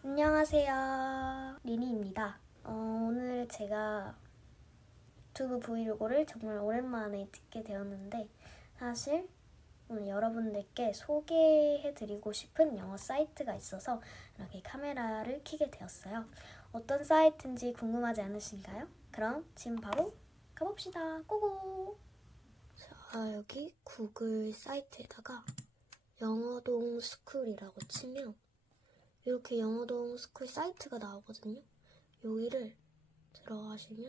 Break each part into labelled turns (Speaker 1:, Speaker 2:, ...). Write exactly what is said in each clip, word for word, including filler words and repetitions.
Speaker 1: 안녕하세요, 리니입니다. 어, 오늘 제가 유튜브 브이로그를 정말 오랜만에 찍게 되었는데 사실 오늘 여러분들께 소개해드리고 싶은 영어 사이트가 있어서 이렇게 카메라를 켜게 되었어요. 어떤 사이트인지 궁금하지 않으신가요? 그럼 지금 바로 가봅시다. 고고! 자, 여기 구글 사이트에다가 영어동 스쿨이라고 치면 이렇게 영어동 스쿨 사이트가 나오거든요. 여기를 들어가시면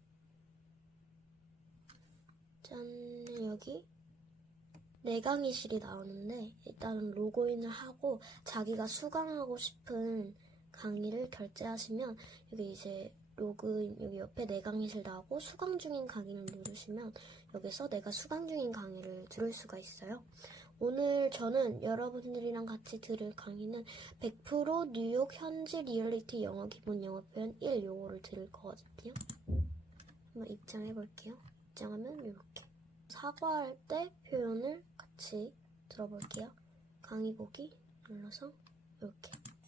Speaker 1: 짠, 여기 내 강의실이 나오는데 일단은 로그인을 하고 자기가 수강하고 싶은 강의를 결제하시면 여기 이제 로그인, 여기 옆에 내 강의실 나오고 수강 중인 강의를 누르시면 여기서 내가 수강 중인 강의를 들을 수가 있어요. 오늘 저는 여러분들이랑 같이 들을 강의는 백 퍼센트 뉴욕 현지 리얼리티 영어 기본 영어 표현 일 요거를 들을 거거든요. 한번 입장해 볼게요. 입장하면 이렇게 사과할 때 표현을 같이 들어볼게요. 강의 보기 눌러서 이렇게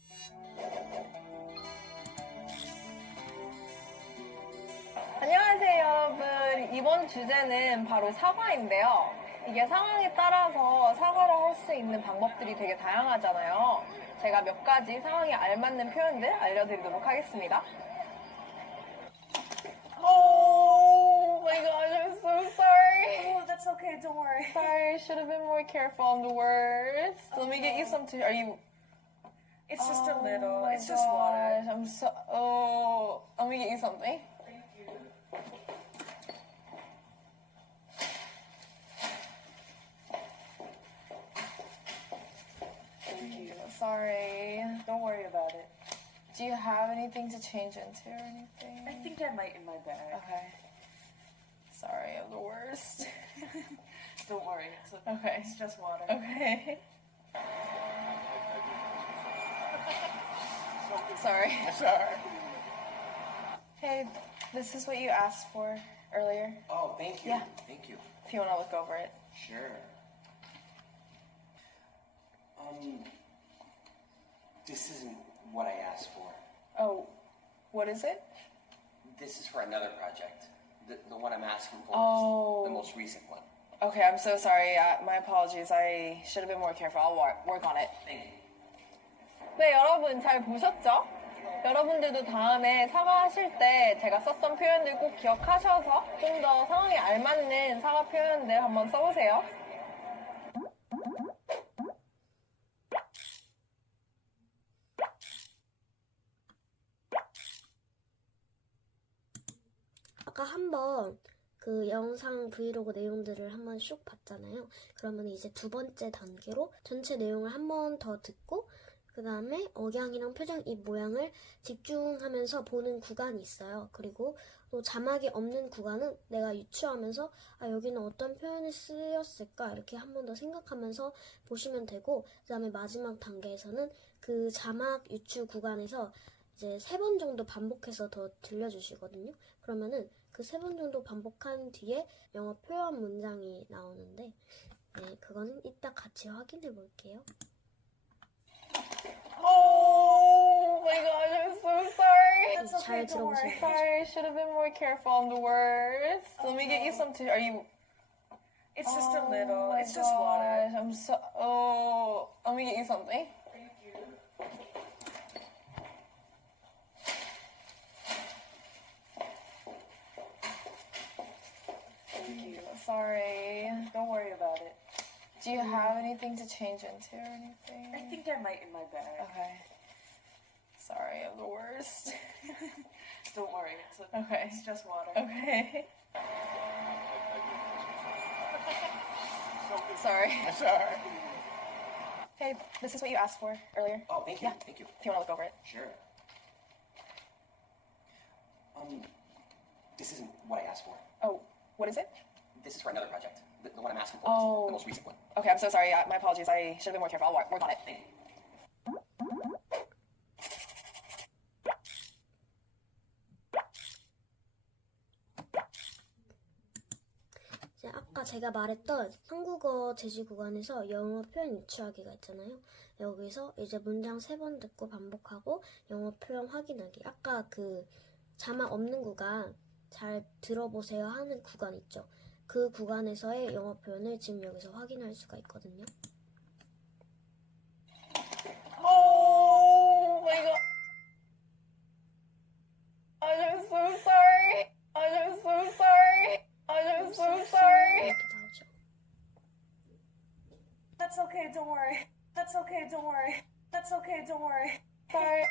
Speaker 2: 안녕하세요 여러분. 이번 주제는 바로 사과인데요. 이게 상황에 따라서 사과를 할 수 있는 방법들이 되게 다양하잖아요. 제가 몇 가지 상황에 알맞는 표현들 알려드리도록 하겠습니다. Oh my gosh, I'm so sorry.
Speaker 3: Oh, that's okay, don't worry.
Speaker 2: Sorry, should have been more careful on the words. Let me get you some tissue. Are you...
Speaker 3: It's just
Speaker 2: Oh
Speaker 3: a little.
Speaker 2: my
Speaker 3: It's just water.
Speaker 2: gosh, I'm so... Oh, let me get you something.
Speaker 3: Thank you.
Speaker 2: Thank you. Sorry.
Speaker 3: Don't worry about it.
Speaker 2: Do you have anything to change into or anything?
Speaker 3: I think I might in my bag.
Speaker 2: Okay. Sorry, I'm the worst.
Speaker 3: Don't worry. It's okay.
Speaker 2: Okay.
Speaker 3: It's just water.
Speaker 2: Okay. Sorry.
Speaker 4: Sorry.
Speaker 2: Hey, this is what you asked for earlier.
Speaker 4: Oh, thank you.
Speaker 2: Yeah.
Speaker 4: Thank you.
Speaker 2: If you want to look over it.
Speaker 4: Sure. Um, this isn't what I asked for.
Speaker 2: Oh, what is it?
Speaker 4: This is for another project. The, the one I'm asking for
Speaker 2: Oh.
Speaker 4: is the most recent one.
Speaker 2: Okay, I'm so sorry. Uh, my apologies. I should have been more careful. I'll work, work on it.
Speaker 4: Thank you.
Speaker 2: 네, 여러분 잘 보셨죠? 여러분들도 다음에 사과하실 때 제가 썼던 표현들 꼭 기억하셔서 좀 더 상황에 알맞는 사과 표현들 한번 써보세요.
Speaker 1: 아까 한번 그 영상 브이로그 내용들을 한번 쑥 봤잖아요. 그러면 이제 두 번째 단계로 전체 내용을 한 번 더 듣고 그 다음에 억양이랑 표정, 입 모양을 집중하면서 보는 구간이 있어요. 그리고 또 자막이 없는 구간은 내가 유추하면서 아 여기는 어떤 표현이 쓰였을까 이렇게 한 번 더 생각하면서 보시면 되고 그 다음에 마지막 단계에서는 그 자막 유추 구간에서 이제 세 번 정도 반복해서 더 들려주시거든요. 그러면은 그 세 번 정도 반복한 뒤에 영어 표현 문장이 나오는데 네, 그거는 이따 같이 확인해 볼게요.
Speaker 2: Oh my gosh, I'm so sorry.
Speaker 3: That's
Speaker 1: 잘
Speaker 3: okay, don't worry.
Speaker 1: 들어보세요.
Speaker 2: Sorry, should have been more careful on the words. Let me get you some tissue. Are you...
Speaker 3: It's just
Speaker 2: Oh
Speaker 3: a little.
Speaker 2: my
Speaker 3: It's just water.
Speaker 2: gosh, I'm so... Oh, let me get you something.
Speaker 3: Thank you.
Speaker 2: Thank you. Sorry.
Speaker 3: Don't worry about it.
Speaker 2: Do you have anything to change into or anything?
Speaker 3: I think I might in my bag.
Speaker 2: Okay. Sorry, I'm the worst.
Speaker 3: Don't worry. It's okay.
Speaker 2: Okay.
Speaker 3: It's just water.
Speaker 2: Okay. Sorry.
Speaker 4: Sorry.
Speaker 2: Hey, this is what you asked for earlier.
Speaker 4: Oh, thank you.
Speaker 2: Yeah.
Speaker 4: Thank you.
Speaker 2: If you want to look over it.
Speaker 4: Sure. Um, this isn't what I asked for.
Speaker 2: Oh, what is it?
Speaker 4: This is for another project. The, the one I'm asking for
Speaker 2: Oh.
Speaker 4: is the most recent one.
Speaker 2: Okay, I'm so sorry. Uh, my apologies. I should have been more careful. I'll work, work on it.
Speaker 4: Thank you.
Speaker 1: 이제 아까 아까 제가 말했던 한국어 제시 구간에서 영어 표현 유추하기가 있잖아요. 여기서 이제 문장 세 번 듣고 반복하고 영어 표현 확인하기. 아까 그 자막 없는 구간 잘 들어보세요 하는 구간 있죠. 그 구간에서의 영어 표현을 지금 여기서 확인할 수가 있거든요.
Speaker 2: Oh my god. I'm so sorry. I'm so sorry. I'm so sorry.
Speaker 1: 이렇게 나오죠.
Speaker 3: That's okay, don't worry. That's okay, don't worry. That's okay, don't worry.
Speaker 2: Sorry.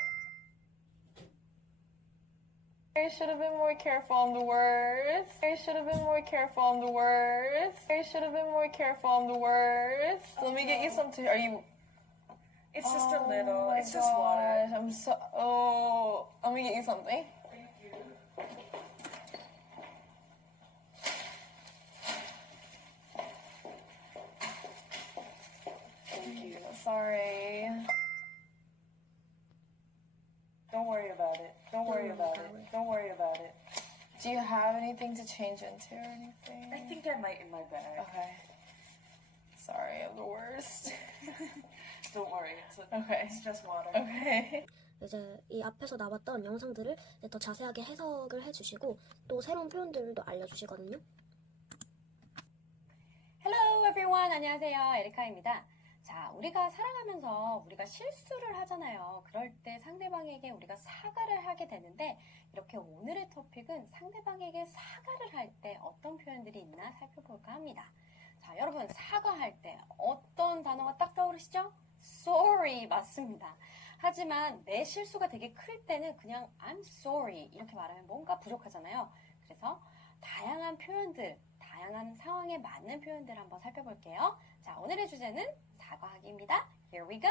Speaker 2: I should have been more careful on the words. I should have been more careful on the words. I should have been more careful on the words. Let me get you some tea. Are you?
Speaker 3: It's just
Speaker 2: Oh
Speaker 3: a little.
Speaker 2: my
Speaker 3: It's just water.
Speaker 2: gosh, I'm so. Oh, let me get you something. Thank you. Sorry.
Speaker 3: Don't worry about it. Don't worry about it. Don't worry about it.
Speaker 2: Do you have anything to change into or anything?
Speaker 3: I think I might in my bag.
Speaker 2: Okay. Sorry, I'm the worst.
Speaker 3: Don't worry. It's, a,
Speaker 2: Okay.
Speaker 3: it's just water.
Speaker 2: Okay.
Speaker 1: 이제 이 앞에서 나왔던 영상들을 이제 더 자세하게 해석을 해주시고 또 새로운 표현들도 알려주시거든요.
Speaker 5: Hello everyone. 안녕하세요. 에리카입니다. 자, 우리가 살아가면서 우리가 실수를 하잖아요. 그럴 때 상대방에게 우리가 사과를 하게 되는데 이렇게 오늘의 토픽은 상대방에게 사과를 할 때 어떤 표현들이 있나 살펴볼까 합니다. 자, 여러분 사과할 때 어떤 단어가 딱 떠오르시죠? Sorry 맞습니다. 하지만 내 실수가 되게 클 때는 그냥 I'm sorry 이렇게 말하면 뭔가 부족하잖아요. 그래서 다양한 표현들, 다양한 상황에 맞는 표현들 한번 살펴볼게요. 자, 오늘의 주제는 사과하기입니다. Here we go!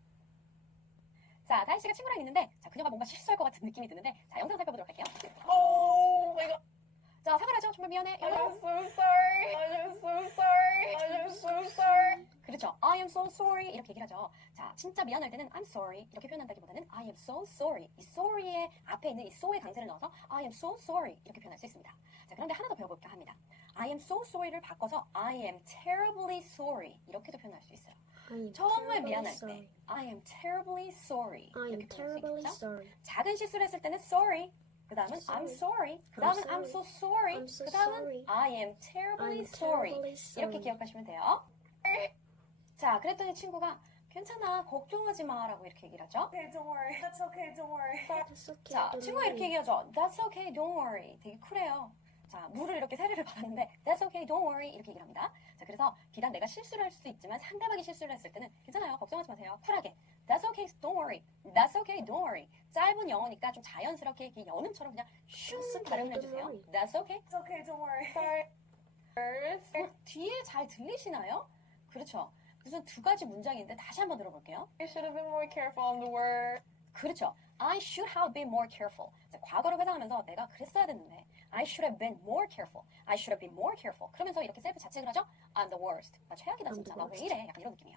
Speaker 5: 자, 다희 씨가 친구랑 있는데, 자, 그녀가 뭔가 실수할 것 같은 느낌이 드는데, 자, 영상 살펴보도록 할게요.
Speaker 2: Oh my god.
Speaker 5: 자, 사과를 하죠. 정말 미안해.
Speaker 2: I'm
Speaker 5: 이러고.
Speaker 2: so sorry. I'm so sorry. I'm so sorry.
Speaker 5: 그렇죠. I am so sorry. 이렇게 얘기를 하죠. 자, 진짜 미안할 때는 I'm sorry. 이렇게 표현한다기보다는 I am so sorry. 이 sorry의 앞에 있는 이 so의 강세를 넣어서 I am so sorry. 이렇게 표현할 수 있습니다. 자, 그런데 하나 더 배워볼까 합니다. I am so sorry를 바꿔서 I am terribly sorry. 이렇게도 표현할 수 있어요.
Speaker 1: I am
Speaker 5: 정말
Speaker 1: terribly
Speaker 5: 미안할
Speaker 1: sorry.
Speaker 5: 때 I am terribly sorry.
Speaker 1: I am
Speaker 5: 이렇게 표현할 수
Speaker 1: terribly
Speaker 5: 있겠죠?
Speaker 1: sorry.
Speaker 5: 작은 실수를 했을 때는 sorry. 그 다음은 I'm sorry. 그 다음은 I'm so sorry.
Speaker 1: I'm so
Speaker 5: 그 다음은
Speaker 1: sorry.
Speaker 5: I am terribly
Speaker 1: I'm
Speaker 5: sorry.
Speaker 1: terribly
Speaker 5: 이렇게
Speaker 1: sorry.
Speaker 5: 기억하시면 돼요. 자, 그랬더니 친구가 괜찮아, 걱정하지 마 라고 이렇게 얘기를 하죠.
Speaker 3: Okay, don't worry. That's okay, don't worry.
Speaker 1: That's okay,
Speaker 5: 자,
Speaker 1: don't
Speaker 5: 친구가 이렇게
Speaker 1: worry.
Speaker 5: 얘기하죠. That's okay, don't worry. 되게 쿨해요. 자, 물을 이렇게 세례를 받았는데 That's okay, don't worry 이렇게 얘기를 합니다. 자, 그래서 비단 내가 실수를 할 수도 있지만 상대방이 실수를 했을 때는 괜찮아요, 걱정하지 마세요. 쿨하게 That's okay, don't worry. That's okay, don't worry. 짧은 영어니까 좀 자연스럽게 이렇게 연음처럼 그냥 슝
Speaker 1: That's okay,
Speaker 5: 발음을
Speaker 1: don't
Speaker 5: 해주세요.
Speaker 1: worry.
Speaker 5: That's okay.
Speaker 3: It's okay, don't worry.
Speaker 2: Sorry.
Speaker 5: 어, 뒤에 잘 들리시나요? 그렇죠. 무슨 두 가지 문장인데 다시 한번 들어볼게요.
Speaker 2: I should have been more careful on the word.
Speaker 5: 그렇죠. I should have been more careful. 자, 과거를 회상하면서 내가 그랬어야 됐는데 I should have been more careful. I should have been more careful. 그러면서 이렇게 셀프 자책을 하죠. I'm the worst. 나 최악이다
Speaker 1: I'm
Speaker 5: 진짜.
Speaker 1: the
Speaker 5: 나 왜
Speaker 1: worst.
Speaker 5: 이래? 약간 이런 느낌이에요.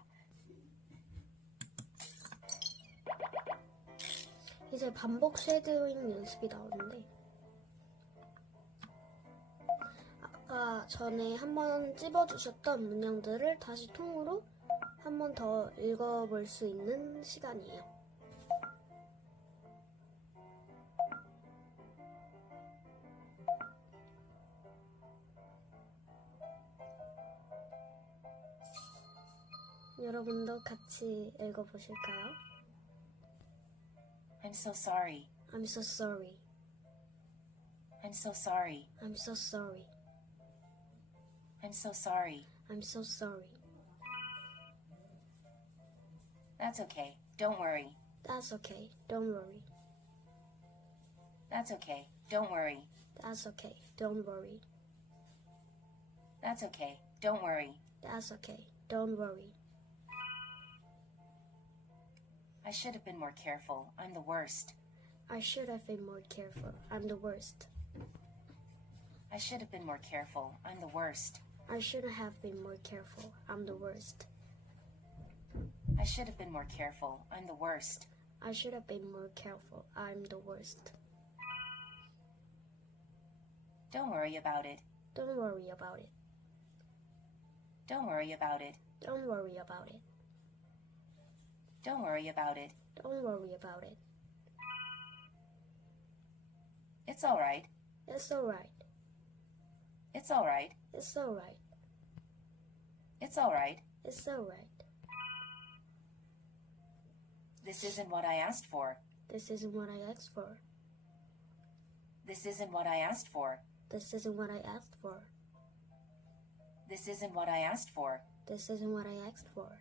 Speaker 1: 이제 반복 쉐도잉 연습이 나오는데 아까 전에 한번 찝어주셨던 문장들을 다시 통으로 한 번 더 읽어볼 수 있는 시간이에요. 여러분도 같이 읽어보실까요?
Speaker 6: I'm so sorry.
Speaker 1: I'm so sorry.
Speaker 6: I'm so sorry.
Speaker 1: I'm so sorry.
Speaker 6: I'm so sorry.
Speaker 1: I'm so sorry.
Speaker 6: That's okay. Don't worry.
Speaker 1: That's okay. Don't worry.
Speaker 6: That's okay. Don't worry.
Speaker 1: That's okay. Don't worry.
Speaker 6: That's okay. Don't worry.
Speaker 1: That's okay. Don't worry.
Speaker 6: I should have been more careful. I'm the worst.
Speaker 1: I should have been more careful. I'm the worst.
Speaker 6: I should have been more careful. I'm the worst.
Speaker 1: I should have been more careful. I'm the worst.
Speaker 6: I should have been more careful. I'm the worst.
Speaker 1: I should have been more careful. I'm the worst.
Speaker 6: Don't worry about it.
Speaker 1: Don't worry about it.
Speaker 6: Don't worry about it.
Speaker 1: Don't worry about it.
Speaker 6: Don't worry about it.
Speaker 1: Don't worry about it.
Speaker 6: It's alright.
Speaker 1: It's alright.
Speaker 6: It's alright.
Speaker 1: It's alright.
Speaker 6: It's alright.
Speaker 1: It's alright.
Speaker 6: This isn't what I asked for.
Speaker 1: This isn't what I asked for.
Speaker 6: This isn't what I asked for.
Speaker 1: This isn't what I asked for.
Speaker 6: This isn't what I asked for.
Speaker 1: This isn't what I asked for.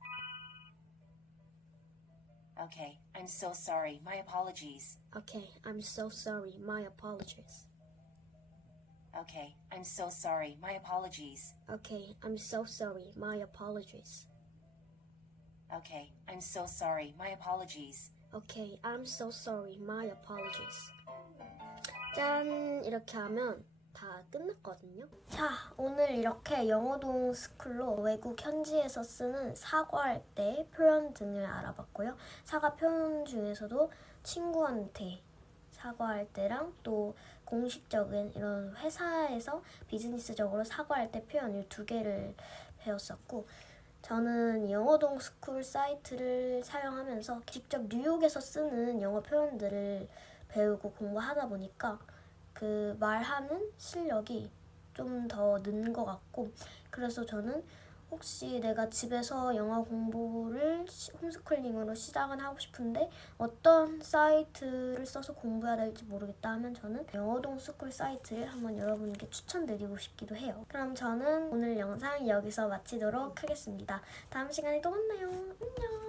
Speaker 6: Okay, I'm so sorry. My apologies.
Speaker 1: Okay, I'm so sorry. My apologies.
Speaker 6: Okay, I'm so sorry. My apologies.
Speaker 1: Okay, I'm so sorry. My apologies.
Speaker 6: Okay, I'm so sorry. My apologies.
Speaker 1: Okay, I'm so sorry. My apologies. 짠! 이렇게 하면 다 끝났거든요. 자, 오늘 이렇게 영어동 스쿨로 외국 현지에서 쓰는 사과할 때 표현 등을 알아봤고요. 사과 표현 중에서도 친구한테 사과할 때랑 또 공식적인 이런 회사에서 비즈니스적으로 사과할 때 표현 이 두 개를 배웠었고, 저는 영어동 스쿨 사이트를 사용하면서 직접 뉴욕에서 쓰는 영어 표현들을 배우고 공부하다 보니까 그 말하는 실력이 좀 더 는 것 같고, 그래서 저는 혹시 내가 집에서 영어 공부를 시- 홈스쿨링으로 시작은 하고 싶은데 어떤 사이트를 써서 공부해야 될지 모르겠다 하면 저는 영어동 스쿨 사이트를 한번 여러분께 추천드리고 싶기도 해요. 그럼 저는 오늘 영상 여기서 마치도록 하겠습니다. 다음 시간에 또 만나요. 안녕.